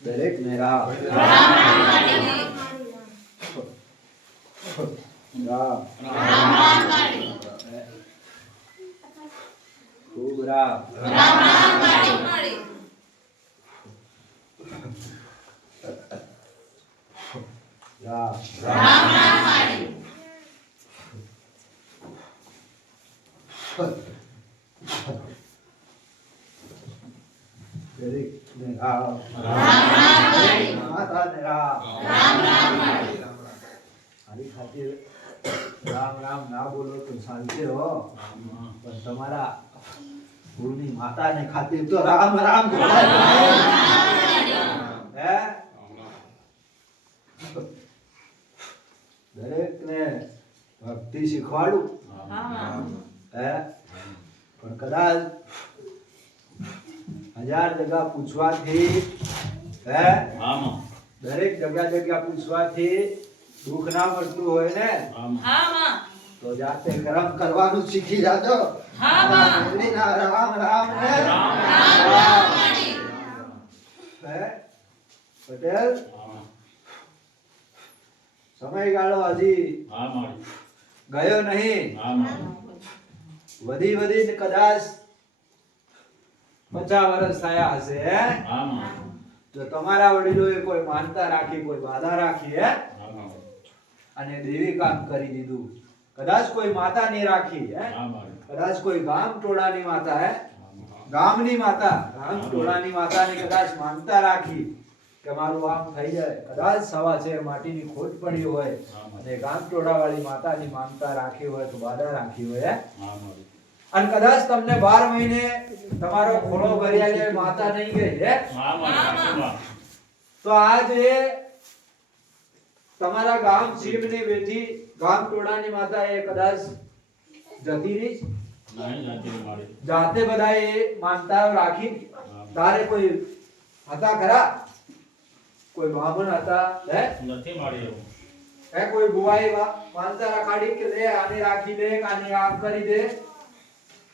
દરેક ને રામ રામ દરેક ને રામ માતા ને રામ મારી ખાતે રામ રામ ના બોલો તો શાંતિ રહો પણ તમારા ગુરુની માતાને ખાતે તો રામ રામ હે દરેકને ભક્તિ શીખવાડું હે હજાર જગા પૂછવાથી હે? દરેક જગ્યા જગ્યા પૂછવાથી દુઃખ ના મળતું હોય ને? તો જાતે કર્મ કરવાનું શીખી જાજો. હા, માં. મેલડીના રામ. રામ ને રામ. હે? પટેલ? સમયગાળો હજી ગયો નહીં. વધી વધી કદાચ પચાસ વર્ષ થયા હશે હે? જો તમારા વડીલોએ કોઈ માનતા રાખી કોઈ બાધા રાખી હે? અને દેવી કામ કરી દીધું. કદાચ કોઈ માતા ની રાખી હે? કદાચ કોઈ ગામ ટોળાની માતા હે? ગામની માતા ગામ ટોળાની માતાની કદાચ માનતા રાખી કે મારું આમ થઈ જાય. કદાચ સવા છે માટીની ખોટ પડી હોય અને ગામ ટોળાવાળી માતાની માનતા રાખી હોય તો બાધા રાખી હોય હે? અને કદાચ તમને બાર મહિને તમારો ખોળો ભર્યા છે માતા નહીં ગઈ હે? તો આજ એ તમારા ગામ સીમની બેઠી ગામ ટોળાની માતા એ કદાચ જતી રહી જાતે બધા એ માનતા રાખી તારે કોઈ હતા ખરા? કોઈ બામણ હતા હે? હે કોઈ બુવાઈ વા- માનતા રાખાડી કે લે આને રાખી દે કાને આને આમ કરી દે?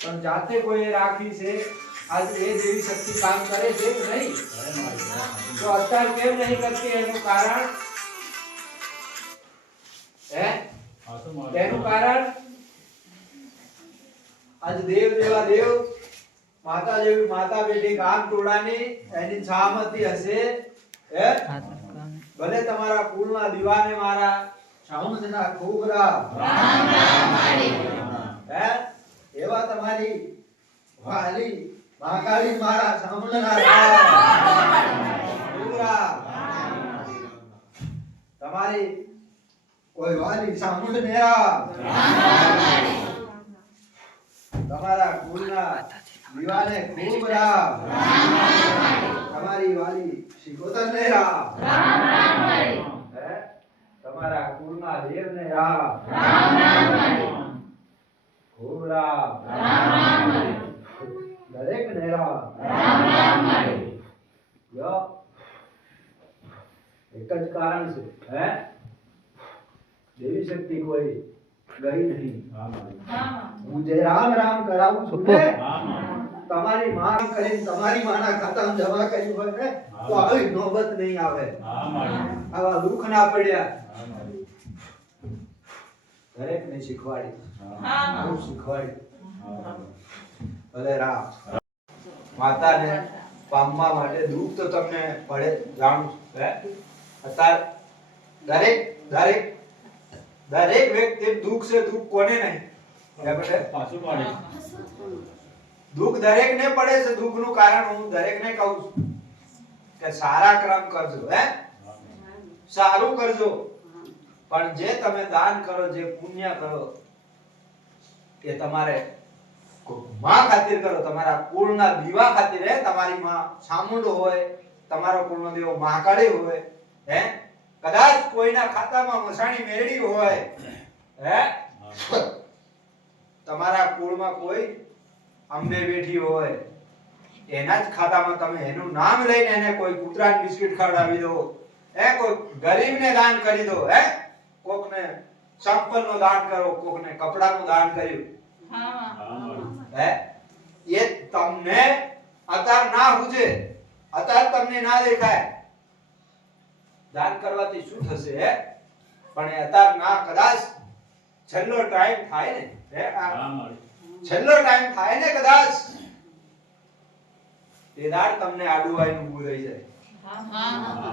પણ જાતે કોઈ રાખી છે આજ એ દેવી શક્તિ કામ કરે છે કે નહીં? તો અત્યારે કેમ નહીં કરતી? એનું કારણ? હે? તેનું કારણ? આજ દેવ દેવા દેવ માતા જેવી માતા બેટી કામ ટોળાની એની છામતી હશે હે? ભલે તમારા કુળના દીવાને મારા સાઉન્ડના ખૂબ રામ. હે? એવા તમારી વાલી મહાકાળી મારા રામ તમારી કોઈ વાલી ને તમારા કુળના દીવાને ખૂબ રામ! તમારી વાલી શિકોતર ને રામ હે? તમારા કુળના દેવને રામ! રામ રામ દરેકને રામ જો એક જ કારણ છે હે દેવી શક્તિ કોઈ ગઈ નહીં હું જે રામ રામ કરાવું છું ને તમારી માં કરીને તમારી માના ખાતામાં જમા કરી હોય ને તો આવી નોબત નહીં આવે આવા દુઃખ ના પડ્યા દરેક ને શીખવાડી. હું. શીખવાડી. ભલે રામ. માતાને પામવા માટે દુઃખ તો તમને પડે જાણું છું હે? અત્યારે દરેક દરેક દરેક વ્યક્તિ દુઃખ છે દુઃખ કોને નહીં? દુઃખ દરેક ને પડે. છે દુઃખનું કારણ હું દરેક ને કહું છું કે સારા ક્રમ કરજો હે? સારું કરજો. પણ જે તમે દાન કરો, જે પુણ્ય કરો, એ તમારે માં ખાतिर કરો. તમારા કુળના દીવા ખાतिर હે, તમારી માં સામુંડ હોય, તમારો કુળનો દીવો માકાળી હોય, હે, કદાચ કોઈના ખાતામાં મસાણી મેળવી હોય, હે, તમારા કુળમાં કોઈ અંબે બેઠી હોય, એના જ ખાતામાં તમે એનું નામ લઈને એને કોઈ કૂતરાને બિસ્કિટ ખવડાવી દો, હે, કોઈ ગરીબને દાન કરી દો, હે કોકને નું દાન કરો કોકને કપડાનું દાન કર્યું. હે. એ તમને અતાર ના હુજે અતાર તમને ના દેખાય. દાન કરવાથી શું થશે? હે પણ એ અતાર ના કદાચ છેલ્લો ટાઈમ થાય ને છેલ્લો ટાઈમ થાય ને કદાચ તે દાડ તમને આડું આવીને ઊભું રહી જાય.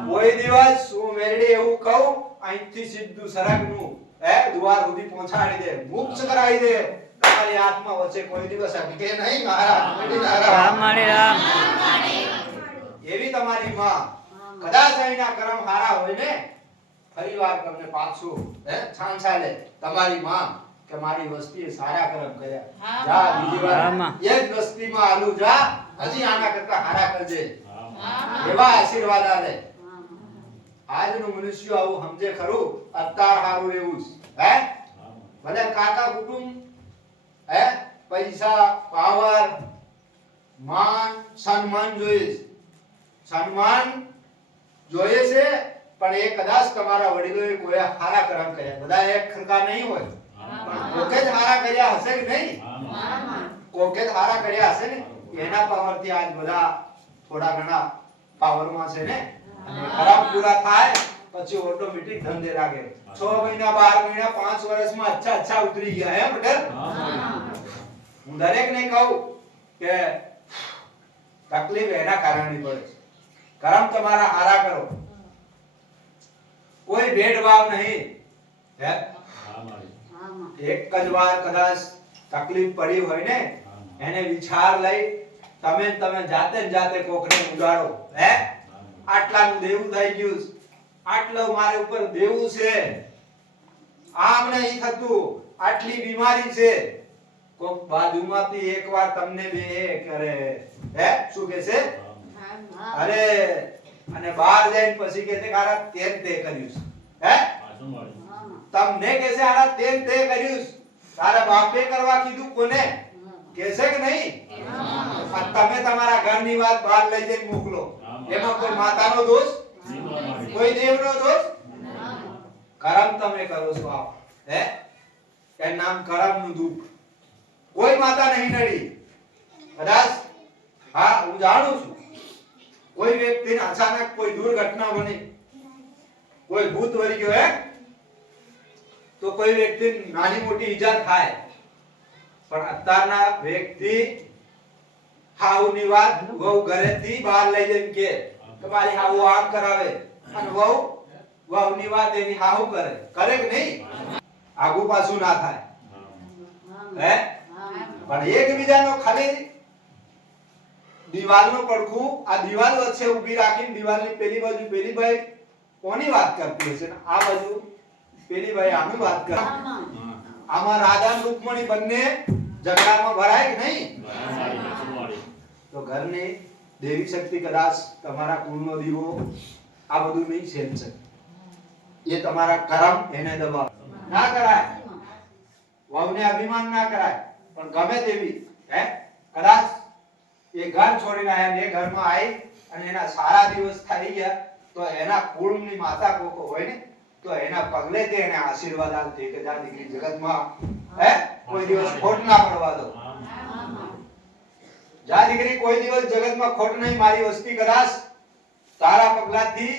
કોઈ દિવસ હું મેરડી એવું કહું અહીંથી સીધું સરગનું હે દ્વાર સુધી પહોંચાડી દે મુક્ત કરાવી દે. તમારી આત્મા વચ્ચે કોઈ દિવસ અટકે નહીં મારા. રામ માણે રામ. એવી તમારી માં. કદાચ અહીંના કર્મ હારા હોય ને ફરીવાર તમને પાછું હે છાંછાલે. તમારી માં કે મારી વસ્તીએ સારા કર્મ કર્યા. જા બીજી વાર. એ જ વસ્તીમાં આલુ જા. હજી આના કરતા હારા કરજે. એવા આશીર્વાદ આલે. આજનું મનુષ્ય આવું સમજે ખરું? અત્યાર હારું એવું હે? ભલે કાકા કુટુંબ હે? પૈસા પાવર માન સન્માન જોઈએ. સન્માન જોઈએ છે પણ એ કદાચ તમારા વડીલોએ કોઈ હારા કરમ કર્યા. બધા એક ખરકા નહીં હોય. કોકે જ હારા કર્યા હશે કે નહીં? કોકે જ હારા કર્યા હશે ને? એના પાવરથી આજ બધા થોડા ઘણા પાવરમાં છે ને? અને ખરાબ પૂરા થાય પછી ઓટોમેટિક ધંધે લાગે. છ મહિના બાર મહિના પાંચ વર્ષમાં અચ્છા અચ્છા ઉતરી ગયા હે પટેલ હું. દરેકને કહું કે તકલીફ એના કારણે પડે છે. કરમ તમારા હારા કરો. કોઈ ભેદભાવ નહીં હે? એક જ વાર કદાચ તકલીફ પડી હોય ને એને વિચાર લઈ તમે તમે જાતે જાતે કોકને ઉગાડો હે? આટલાનું દેવું થઈ ગયું છે. આટલો મારે ઉપર દેવું છે. આમ નહીં થતું. આટલી બીમારી છે. કોક બાજુમાંથી એકવાર તમને બે એ કરે. હે? શું કે છે? અરે અને બહાર જઈને પછી કે છે આરા તેમ તે કર્યું છે. હે? તમને કે છે આરા તેમ તે કર્યું છે. તારા બાપે કરવા કીધું કોને? કે છે કે નહીં? તમે તમારા ઘરની વાત બહાર લઈ જઈને મોકલો. એમાં કોઈ માતાનો દોષ? કોઈ દેવનો દોષ? કરમ તમે કરો છો આપ હે? કે નામ કરમનું દુઃખ. કોઈ માતા નહીં નડી. કદાચ, હા, હું જાણું છું. કોઈ વ્યક્તિને અચાનક કોઈ દુર્ઘટના બની, કોઈ ભૂત વળી ગયો, હે? તો કોઈ વ્યક્તિ નાની મોટી ઈજા થાય. પણ અત્યારના વ્યક્તિ હાઉની વાત વહુ ઘરેથી બહાર લઈ જઈને કે તમારી મારી હાઉ આમ કરાવે. અને વહુ વહુની વાત એની હાઉ કરે. કરે કે નહીં? આગુ પાછું ના થાય. હે? પણ એકબીજાનો ખાલી દિવાલનું પડખું આ દિવાલ વચ્ચે ઊભી રાખીને દિવાલની પેલી બાજુ પેલી ભાઈ કોની વાત કરતી હશે? આ બાજુ પેલી ભાઈ આની વાત કરે. આમાં રાધા રૂકમણી બંને ઝઘડામાં ભરાય કે નહીં? તો ઘરને દેવી શક્તિ કદાચ તમારા કુળનો દીવો આ બધું નહીં સેન એ તમારા કરમ એને દબાવ. ના કરાય. વહુને અભિમાન ના કરાય. પણ ગમે તેવી, હે? કદાચ એ ઘર છોડીને આવ્યા એ ઘરમાં આવી અને એના સારા દિવસ થઈ ગયા, તો એના કુળની માતા કોકો હોય ને, તો એના પગલે તે એને આશીર્વાદ આપતી કે જા દીકરી જગતમાં, હે? કોઈ દિવસ ખોટ ના પડવા દો. જા દીકરી, કોઈ દિવસ જગતમાં ખોટ નહીં, મારી વસ્તી કદાચ તારા પગલાથી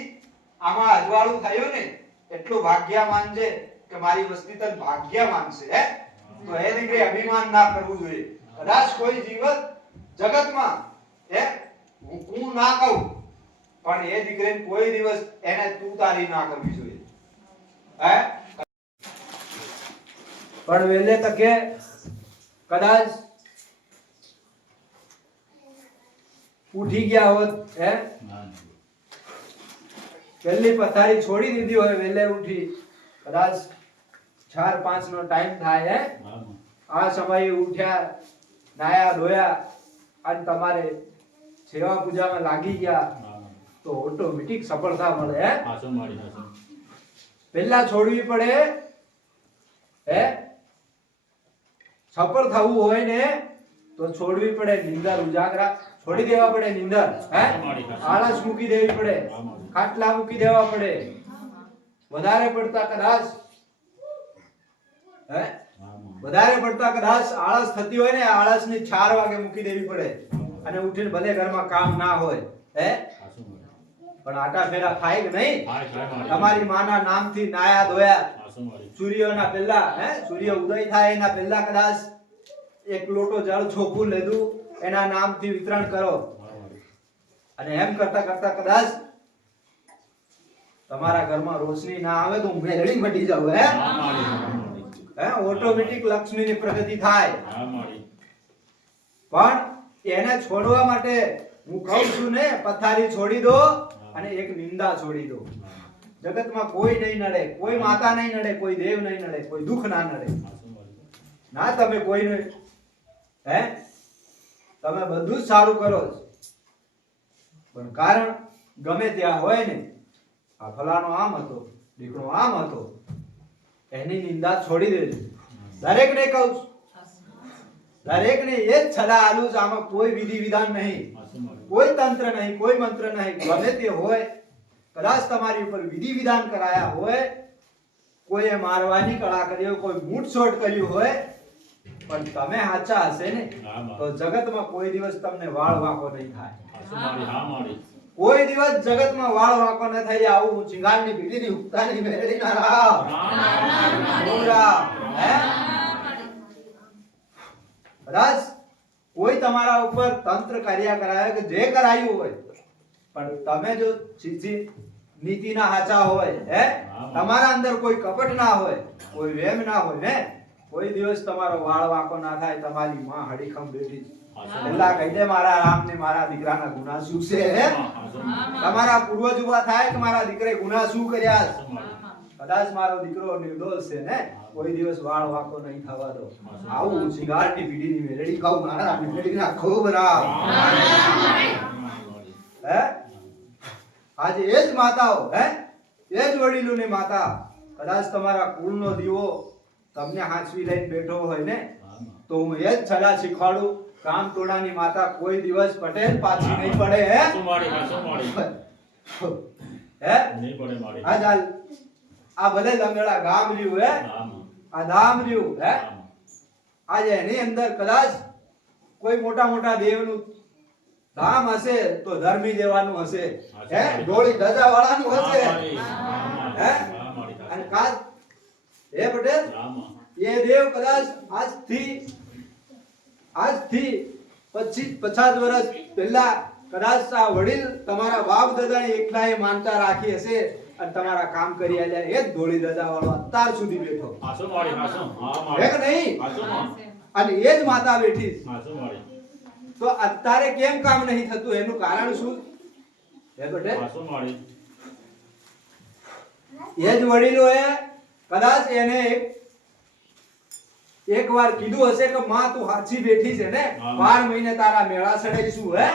આમાં અજવાળું થયું ને, એટલું ભાગ્ય માનજે કે મારી વસ્તી તન ભાગ્ય માનશે હે? તો એ દીકરી, અભિમાન ના કરવું જોઈએ. કદાચ કોઈ જીવત જગતમાં, હે? હું હું ના કહું, પણ એ દીકરીને કોઈ દિવસ એને તું તારી ના કરવી જોઈએ. હે? પણ વેલે તકે કદાચ ઉઠી ગયા હોત હે? વહેલી પથારી છોડી દીધી હોય વહેલે ઉઠી. કદાચ ચાર પાંચ નો ટાઈમ થાય હે? આ સમયે ઉઠ્યા નાયા ધોયા અને તમારે સેવા પૂજામાં લાગી ગયા તો ઓટોમેટિક સફળતા મળે હે? પહેલા છોડવી પડે હે? સફળ થવું હોય ને તો છોડવી પડે નિંદર ઉજાગરા છોડી દેવા પડે નિંદર, હે? આળસ મૂકી દેવી પડે, ખાટલા મૂકી દેવા પડે. વધારે પડતા કદાચ, હે? વધારે પડતા કદાચ આળસ થતી હોય ને, આળસની ચાર વાગે મૂકી દેવી પડે. અને ઉઠીને ભલે ઘરમાં કામ ના હોય, હે? પણ આટા ફેરા થાય કે નહીં? તમારી માના નામથી નાયા ધોયા, સૂર્યના પહેલા, હે? સૂર્ય ઉદય થાય એના પહેલા કદાચ એક લોટો જળ છોકું લીધું એના નામથી વિતરણ કરો. અને એમ કરતા કરતા કદાચ તમારા ઘરમાં રોશની ના આવે તો મેળડી મટી જાવ હે? હા ઓટોમેટિક લક્ષ્મીની પ્રગતિ થાય. પણ એને છોડવા માટે હું કહું છું ને પથારી છોડી દો અને એક નિંદા છોડી દો. જગતમાં કોઈ નહીં નડે કોઈ માતા નહીં નડે કોઈ દેવ નહીં નડે કોઈ દુઃખ ના નડે. ના તમે કોઈને હે? તમે બધું જ સારું કરો છો. પણ કારણ ગમે ત્યાં હોય ને, આ ફલાણો આમ હતો, દીકરો આમ હતો, એની નિંદા છોડી દેજો. દરેકને કહું દરેકને એ જ છલા આલું આમાં કોઈ વિધિ વિધાન નહીં. કોઈ તંત્ર નહીં, કોઈ મંત્ર નહીં. ગમે તે હોય, કદાચ તમારી ઉપર વિધિ વિધાન કરાયા હોય, કોઈએ મારવાની કળા કરી હોય, કોઈ મૂઠસોટ કર્યું હોય પણ તમે સાચા હશે ને તો જગતમાં કોઈ દિવસ તમને વાળ વાંકો નહીં થાય. કોઈ દિવસ જગતમાં વાળ વાંકો ન થઈ આવું હું ચિંગારની પીડીની ઉગતાની રામ રામ હે કદાચ કોઈ તમારા ઉપર તંત્ર કર્યા કરાય કે જે કરાયું હોય પણ તમે જો સીધી નીતિના હાચા હોય હે? તમારા અંદર કોઈ કપટ ના હોય કોઈ વેમ ના હોય ને કોઈ દિવસ તમારો વાળ વાંકો ના થાય તમારી માં હડીખમ બેઠી છે. કહી દે મારા રામ ને મારા દીકરાના ગુના શું છે તમારા પૂર્વજ ઊભા થાય કે મારા દીકરે ગુના શું કર્યા કદાચ મારો દીકરો નિર્દોષ છે ને? કોઈ દિવસ વાળ વાંકો નહીં થવા દો. આવું હું શિંગારની પીડીની મેળડી કહું મારા મેલડીના ખૂબ રામ હે? આજે એ જ માતાઓ હે? એ જ વડીલોની માતા. કદાચ તમારા કુળનો દીવો તમને હાંચવી લઈને બેઠો હોય ને તો હું એ જ સલાહ શીખવાડું. કામ તોડાની માતા કોઈ દિવસ પટેલ પાછી નહીં પડે હે? હે નહીં પડે મારી આ ચાલ. આ ભલે લંગડા ગામ રહ્યું હે. આ ધામ રહ્યું હે. આજે એની અંદર કદાચ કોઈ મોટા મોટા દેવનું ધામ હશે તો ધર્મી દેવાનું હશે. હે ડોળી ધજા વાળાનું હશે. હે. અને કાજ હે પટેલ? એ દેવ કદાચ આજથી આજથી પચીસ પચાસ વર્ષ પહેલા કદાચ આ વડીલ તમારા બાપ દાદાને એકલાએ માનતા રાખી હશે અને તમારા કામ કરી આલ્યા એ જ ધોળી દાદા વાળો અત્યાર સુધી બેઠો. હા કે નહીં? અને એ જ માતા બેઠી. તો અત્યારે કેમ કામ નહીં થતું? એનું કારણ શું? હે મારી એ જ વડીલોએ કદાચ એને એક વાર કીધું હશે કે માં તું હાચી બેઠી છે ને? બાર મહિને તારા મેળા સડાઈશું હે?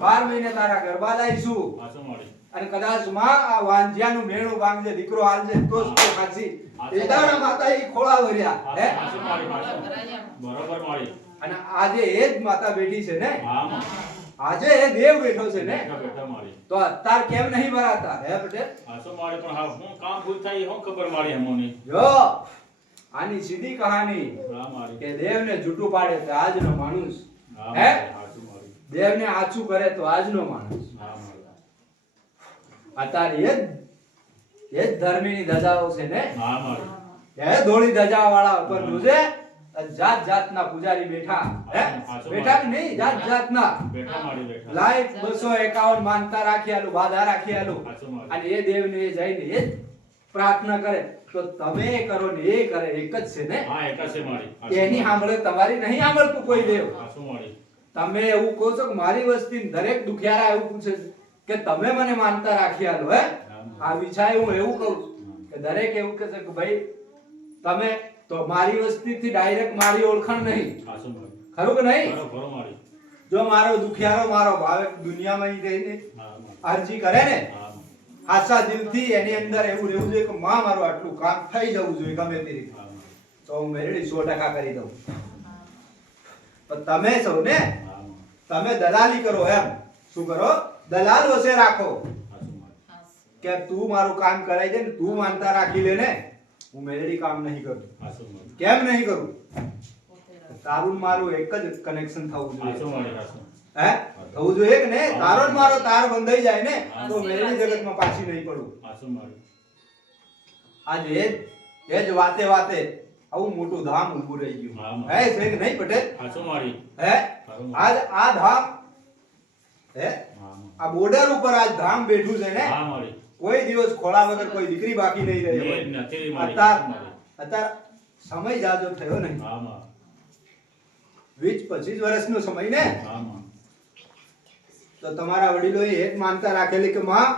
બાર મહિને તારા ગરબા લાઈશું અને કદાચમાં આ વાંજિયાનું મેળું વાંગજે દીકરો હાલજે તો જ તું હાચી. એ માતા ઈ ખોળા ભર્યા હે બરોબર મારી અને આજે એ જ માતા બેઠી છે ને? આજે એ દેવ બેઠો છે ને? તો અત્યાર કેમ નહીં ભરાતા? હે પટેલ હાસુ મારે પણ હા હું કામ ભૂલ થાય હું ખબર મારી હમોને જો આની સીધી કહાની હા મારી. કે દેવને જૂઠું પાડે તો આજનો માણસ હા હે? દેવને આછું કરે તો આજનો માણસ. અત્યારે એ જ એ જ ધર્મીની ધજાઓ છે ને? હા મારી. એ ધોળી ધજા વાળા ઉપર જોજે જાત જાતના પૂજારી બેઠા બેઠા નહીં? જાત જાતના લાઈફ બસો એકાવન માનતા રાખી આલું બાધા રાખી આલું. અને એ દેવને એ જઈને એ પ્રાર્થના કરે. તો તમે કરો ને એ કરે એક જ છે ને? હા એક જ છે મારી. એની સાંભળે તમારી નહીં સાંભળતું કોઈ દેવ. તમે એવું કહો છો કે મારી વસ્તી દરેક દુખિયારા એવું પૂછે છે કે તમે મને માનતા રાખી આલો હે? આ વિચાય હું એવું કહું છું કે દરેક એવું કહે છે કે ભાઈ તમે તો મારી વસ્તીથી ડાયરેક્ટ મારી ઓળખાણ નહીં. ખરું કે નહીં? જો મારો દુખિયારો મારો ભાવે દુનિયામાં ઈ રહીને અરજી કરે ને આશા દિલથી એની અંદર એવું રહેવું જોઈએ કે માં મારું આટલું કામ થઈ જવું જોઈએ ગમે તે રીતે. તો હું મેળવી સો ટકા કરી દઉં. પણ તમે છો ને? તમે દલાલી કરો એમ. શું કરો? દલાલ વસે રાખો. કે તું મારું કામ કરાઈ દે ને તું માનતા રાખી લે ને. હું મેલેડી કામ નહીં કરું. કેમ નહીં કરું? તારું મારું એક જ કનેક્શન થવું જોઈએ. હે થવું જોઈએ કે ને તારો મારો તાર બંધાઈ જાય ને તો મેલેડી જગતમાં પાછી નહીં પડું. આજ એ જ એ જ વાતે વાતે આવું મોટું ધામ ઊભું રહી ગયું. હા, છે કે નહીં પટેલ? હાસું મારી? હે? આજ આ ધામ હે? આ બોર્ડર ઉપર આજ ધામ બેઠું છે ને? હા મારી. કોઈ દિવસ ખોળા વગર કોઈ દીકરી બાકી નહીં રહી. અત્યાર અત્યાર સમય જાજો થયો નહીં. વીસ પચીસ વર્ષનો સમય ને? તો તમારા વડીલો એ જ માનતા રાખેલી કે માં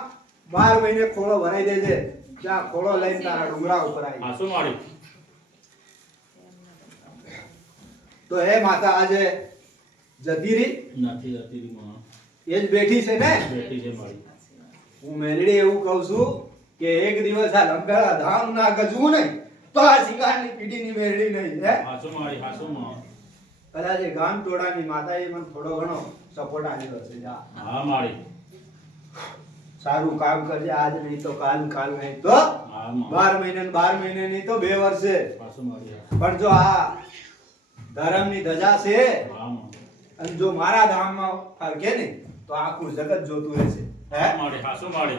બાર મહિને ખોળો ભરાઈ દેજે. ત્યાં ખોળો લઈને તારા ડુંગરા ઉપર આવી તો હે માતા આજે જતી રહી? નથી જતી માં. એ જ બેઠી છે ને? બેઠી છે મારી. હું મેલડી એવું કહું છું કે એક દિવસ આ લંકાળા ધામ ના ગજવું નહીં તો આ શિકારની પીઢીની મેલડી નહીં હે? હાસું મારી હાસું માં. કદાચ એ ગામ માતાએ મને થોડો ઘણો સપોર્ટ આપ્યો છે જા. હા મારી. સારું કામ કરજે આજ નહીં તો કાલ કાલ નહીં તો બાર મહિને બાર મહિને નહીં તો બે વર્ષે. પણ જો આ ધર્મની ધજા છે અને જો મારા ધામમાં ફરકે ને તો આખું જગત જોતું રહેશે. હે હા મારી હાસું મારી